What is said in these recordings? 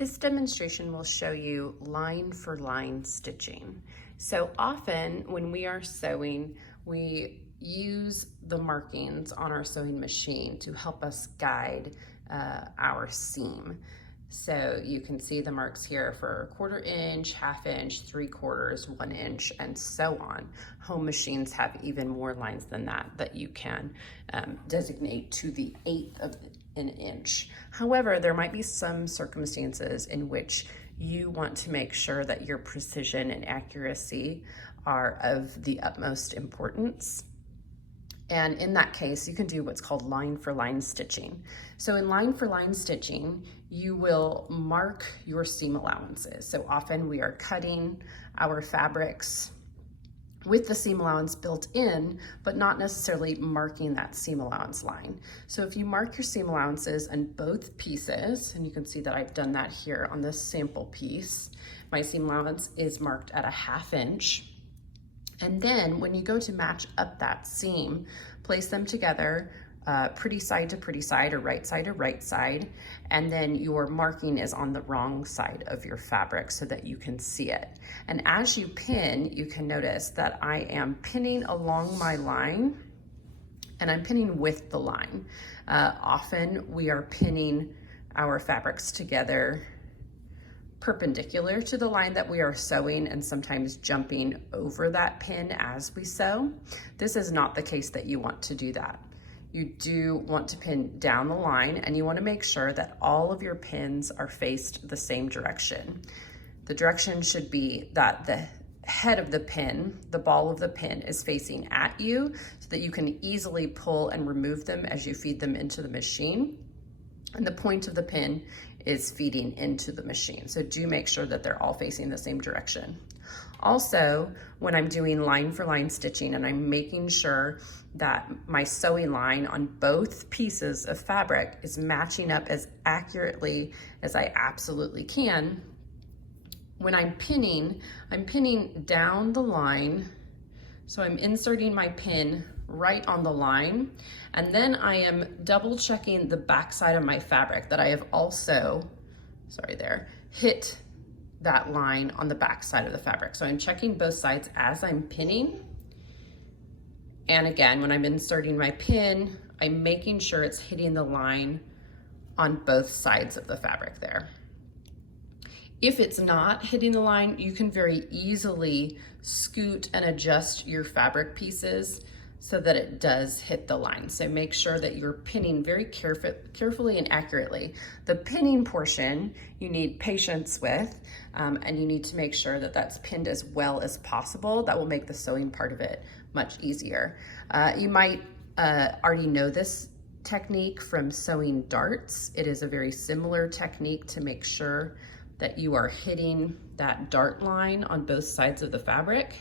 This demonstration will show you line for line stitching. So often when we are sewing, we use the markings on our sewing machine to help us guide our seam. So you can see the marks here for 1/4 inch, 1/2 inch, 3/4, 1 inch, and so on. Home machines have even more lines than that you can designate to the 1/8 of an inch. However, there might be some circumstances in which you want to make sure that your precision and accuracy are of the utmost importance. And in that case, you can do what's called line for line stitching. So in line for line stitching, you will mark your seam allowances. So often we are cutting our fabrics with the seam allowance built in, but not necessarily marking that seam allowance line. So if you mark your seam allowances on both pieces, and you can see that I've done that here on this sample piece, my seam allowance is marked at 1/2 inch. And then when you go to match up that seam, place them together, pretty side to pretty side, or right side to right side, and then your marking is on the wrong side of your fabric so that you can see it. And as you pin, you can notice that I am pinning along my line, and I'm pinning with the line. Often we are pinning our fabrics together perpendicular to the line that we are sewing, and sometimes jumping over that pin as we sew. This is not the case that you want to do that. You do want to pin down the line, and you want to make sure that all of your pins are faced the same direction. The direction should be that the head of the pin, the ball of the pin, is facing at you so that you can easily pull and remove them as you feed them into the machine. And the point of the pin is feeding into the machine. So do make sure that they're all facing the same direction. Also, when I'm doing line for line stitching and I'm making sure that my sewing line on both pieces of fabric is matching up as accurately as I absolutely can, when I'm pinning down the line. So I'm inserting my pin right on the line, and then I am double checking the back side of my fabric that I have also, hit that line on the back side of the fabric. So I'm checking both sides as I'm pinning. And again, when I'm inserting my pin, I'm making sure it's hitting the line on both sides of the fabric there. If it's not hitting the line, you can very easily scoot and adjust your fabric pieces so that it does hit the line. So make sure that you're pinning very carefully and accurately. The pinning portion you need patience with, and you need to make sure that that's pinned as well as possible. That will make the sewing part of it much easier. You might already know this technique from sewing darts. It is a very similar technique to make sure that you are hitting that dart line on both sides of the fabric.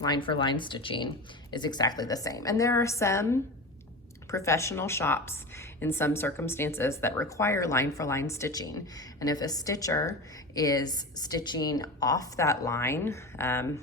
Line for line stitching is exactly the same. And there are some professional shops in some circumstances that require line for line stitching. And if a stitcher is stitching off that line,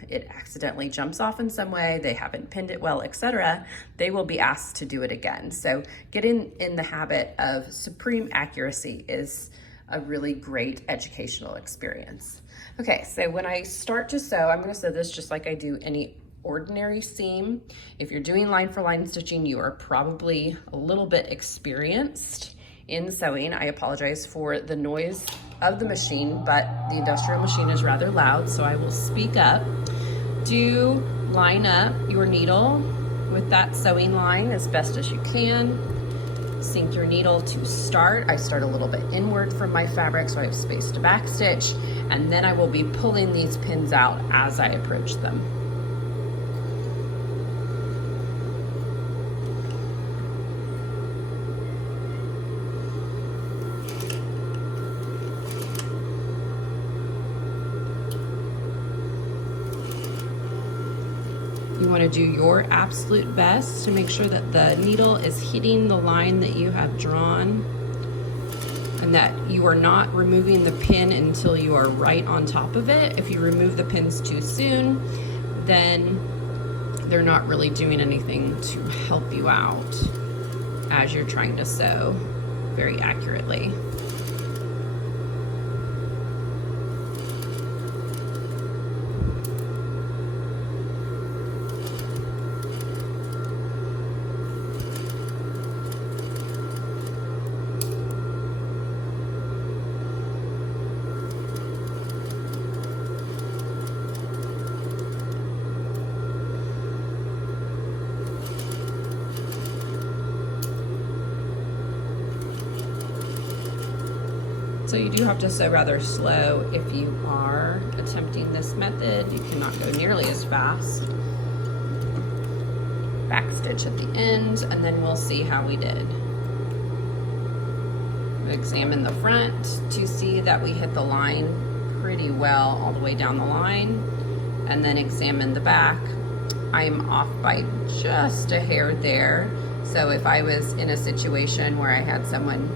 it accidentally jumps off in some way, they haven't pinned it well, etc., they will be asked to do it again. So getting in the habit of supreme accuracy is a really great educational experience. Okay, so when I start to sew, I'm gonna sew this just like I do any ordinary seam. If you're doing line for line stitching, you are probably a little bit experienced in sewing. I apologize for the noise of the machine, but the industrial machine is rather loud, so I will speak up. Do line up your needle with that sewing line as best as you can. Sink your needle to start. I start a little bit inward from my fabric so I have space to backstitch, and then I will be pulling these pins out as I approach them. You want to do your absolute best to make sure that the needle is hitting the line that you have drawn, and that you are not removing the pin until you are right on top of it. If you remove the pins too soon, then they're not really doing anything to help you out as you're trying to sew. very accurately. So you do have to sew rather slow if you are attempting this method. You cannot go nearly as fast. Back stitch at the end, and then we'll see how we did. Examine the front to see that we hit the line pretty well all the way down the line, and then examine the back. I'm off by just a hair there. So if I was in a situation where I had someone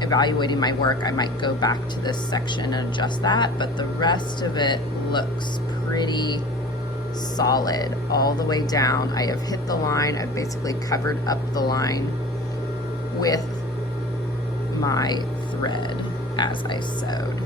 evaluating my work, I might go back to this section and adjust that, but the rest of it looks pretty solid all the way down. I have hit the line. I've basically covered up the line with my thread as I sewed.